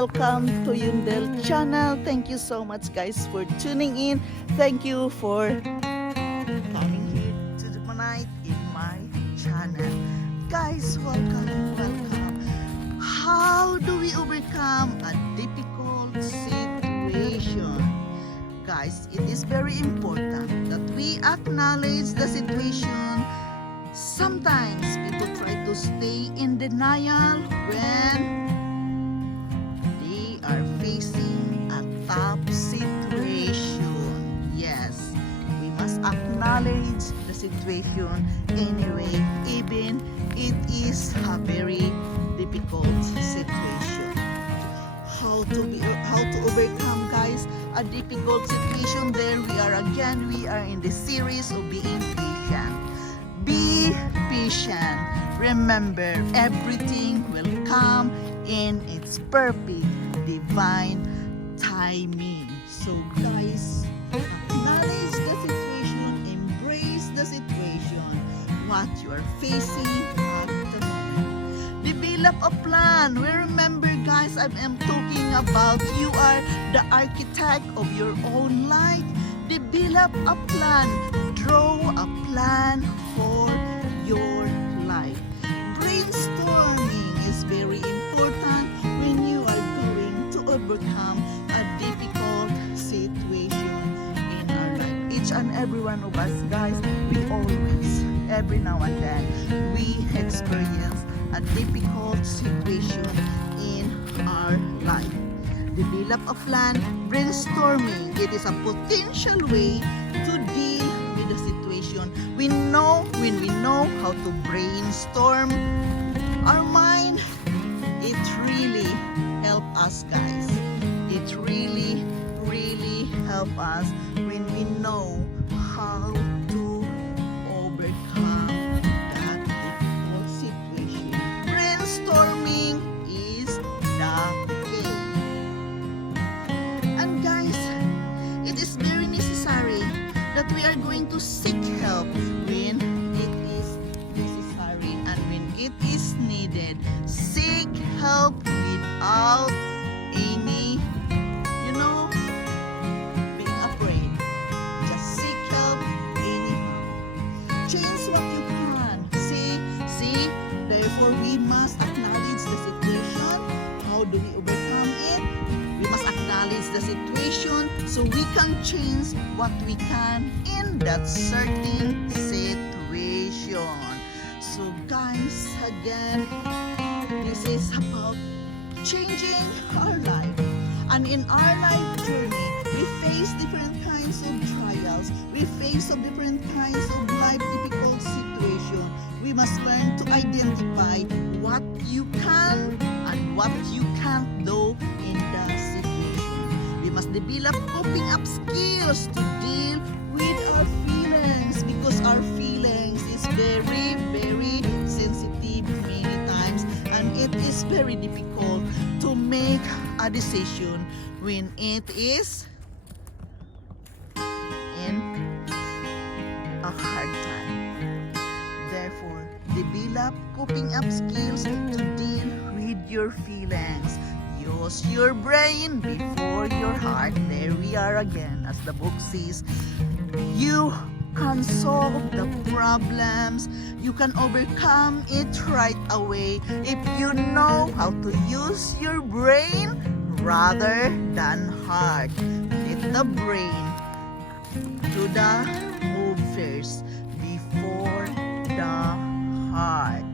welcome to Yundel channel. Thank you so much guys for tuning in. Thank you for coming here to the night in my channel. Guys, welcome. How do we overcome a difficult situation? Guys, it is very important that we acknowledge the situation. Sometimes people try to stay in denial when they are facing a tough situation. Yes, we must acknowledge the situation anyway, even it is a very difficult situation. How to overcome, guys, a difficult situation? There we are again. We are in the series of being patient. Be patient. Remember, everything will come in its perfect divine timing. So guys, acknowledge the situation, embrace the situation, what you are facing at the moment. Develop a plan. We remember, guys, I am talking about you are the architect of your own life. Develop a plan. Draw a plan for your life. Brainstorming is very important when you are going to overcome a difficult situation in our life. Each and every one of us, guys, we always, every now and then, we experience a difficult situation in our life. Develop a plan. Brainstorming, it is a potential way to deal with the situation. We know when we know how to brainstorm our mind, it really help us, guys. It really help us when we know how to overcome that difficult situation. Brainstorming is the key. And guys, it is very necessary that we are going to seek help when it is necessary and when it is needed. Seek help without any, being afraid. Just seek help anyhow. Change what you can. See, therefore we must acknowledge the situation. How do we overcome it? We must acknowledge the situation so we can change what we can in that certain situation. So guys, again, this is about changing our life. And in our life journey, we face different kinds of trials. We face different kinds of life difficult situation. We must learn to identify what you can and what you can't do in that situation. We must develop coping up skills to deal with our feelings, because our feelings is very sensitive many times, and it is very difficult to make a decision when it is in a hard time. Therefore, develop coping up skills to deal with your feelings. Use your brain before your heart. There we are again, as the book says. You can solve the problems. You can overcome it right away if you know how to use your brain rather than heart. Let the brain do the move first before the heart.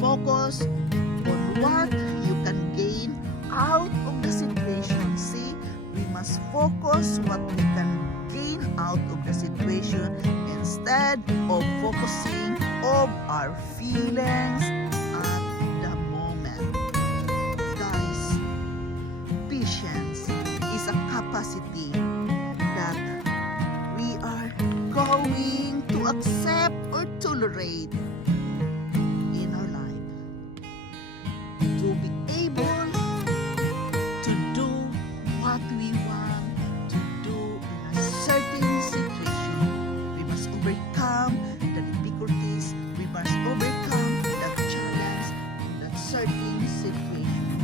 Focus on what you can gain out of the situation. See, we must focus what we can gain out of the situation instead of focusing on our feelings at the moment. Guys, patience is a capacity that we are going to accept or tolerate in our life. To be able to do what we want to do in a certain situation, we must overcome the difficulties. We must overcome the challenge in that certain situation.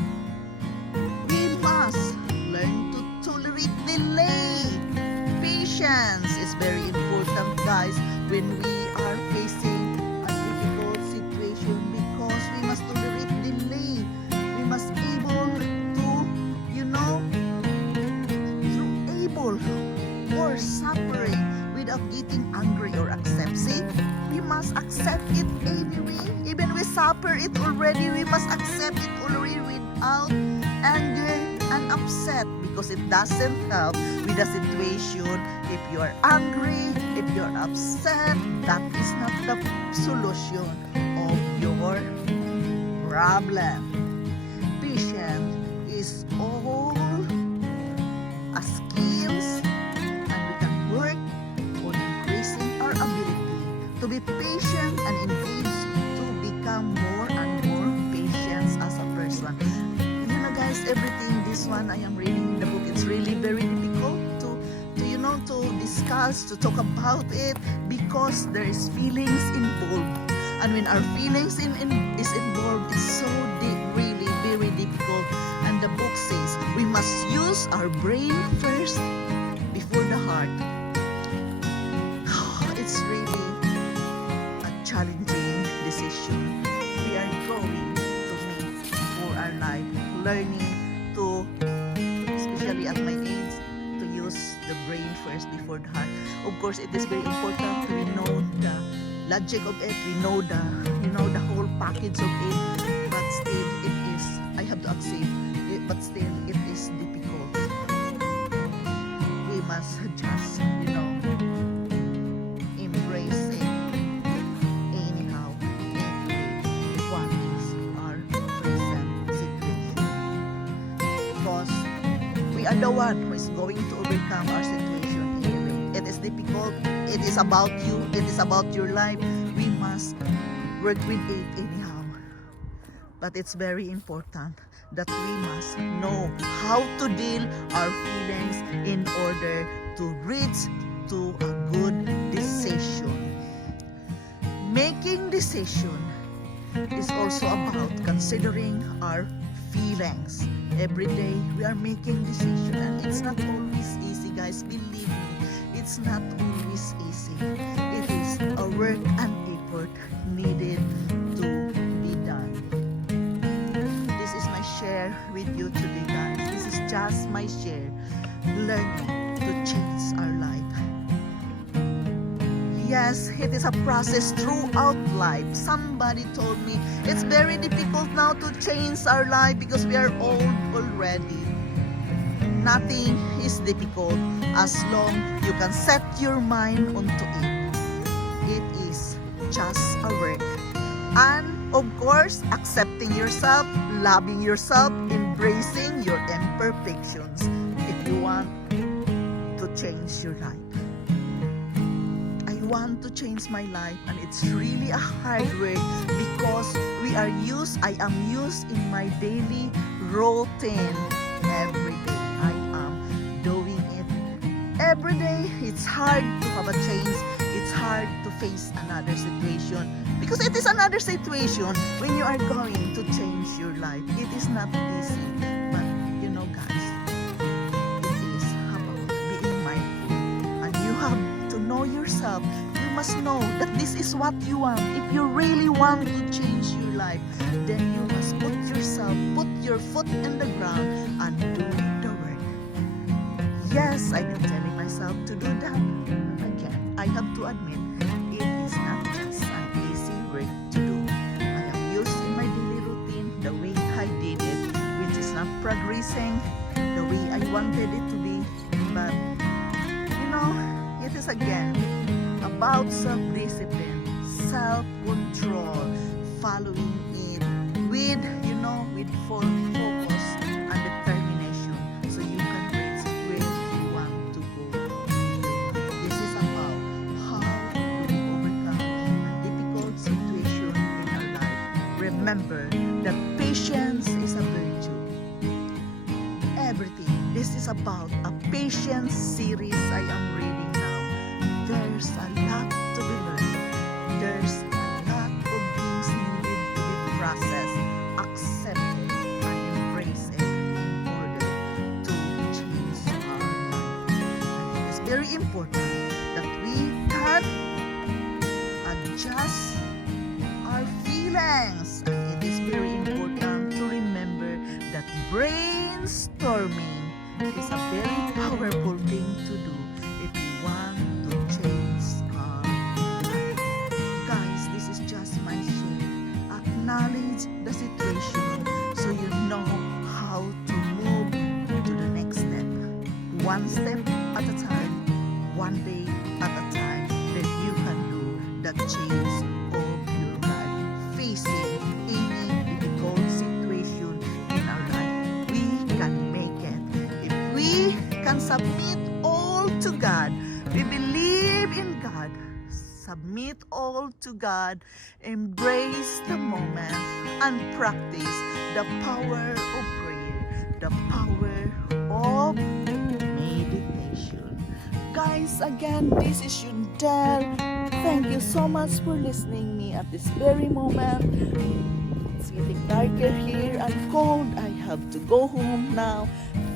when we are facing a difficult situation, because we must tolerate delay. We must able to, able or suffering without getting angry or accept. See, we must accept it anyway. Even we suffer it already, we must accept it already without anger and upset, because it doesn't help with the situation. If you are angry, if you're upset, that is not the solution of your problem. Patience is all a skills, and we can work on increasing our ability to be patient and engage to become more and more patient as a person. Guys, everything this one I am reading in the book, it's really very difficult to discuss, to talk about it, because there is feelings involved, and when our feelings is involved, it's so really very difficult. And the book says we must use our brain first before the heart. It's really a challenging decision we are going to make for our life, learning to, especially at my age, to use the brain first before the heart. Of course, it is very important to know the logic of it, we know the whole package of it, but still it is, I have to accept it, but still it is difficult. We must just, embrace it anyhow, anyway, what is our present situation, because we are the one who is going to overcome our situation anyway. It is difficult, it is about you, it is about your life. We must work with it anyhow, but it's very important that we must know how to deal our feelings in order to reach to a good decision. Making decision is also about considering our feelings. Every day we are making decision, and it's not always easy, guys. Believe me, it's not always easy. It is a work and effort needed to be done. This is my share with you today, guys. This is just my share, learning to change our life. Yes, it is a process throughout life. Somebody told me it's very difficult now to change our life because we are old already. Nothing is difficult as long you can set your mind onto it. It is just a work. And of course, accepting yourself, loving yourself, embracing your imperfections if you want to change your life. I want to change my life, and it's really a hard work because I am used in my daily routine every day. I am doing it every day. It's hard to have a change. It's hard to face another situation because it is another situation when you are going to change your life. It is not easy, but guys, it is about being mindful, and you have to know yourself. You must know that this is what you want. If you really want to change your life, then you must put your foot in the ground and do the work. Yes, I've been telling myself to do that. Again, I have to admit, it is not just an easy work to do. I am used in my daily routine the way I did it, which is not progressing the way I wanted it to be. But it is again about self-discipline, self-control, following it with full focus and determination, so you can reach where you want to go. This is about how we overcome a difficult situation in our life. Remember that patience is a virtue. Everything. This is about a patience series I am reading now. There's a lot to be learned. There's a lot of things needed to be processed, accepted, and embraced in order to change our life. And it is very important that we can chains of your life, facing any difficult situation in our life. We can make it. If we can submit all to God, we believe in God, submit all to God, embrace the moment, and practice the power of prayer, the power of meditation. Guys, again, this is Yundel. Thank you so much for listening me at this very moment. It's getting darker here and cold. I have to go home now.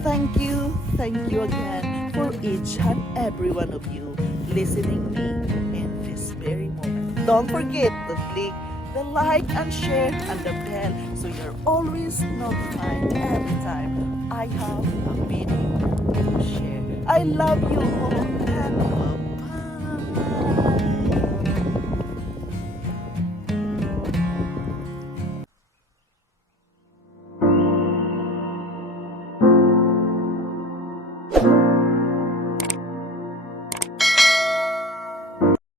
Thank you again for each and every one of you listening me in this very moment. Don't forget to click the like and share and the bell so you're always notified every time I have a video to share. I love you all and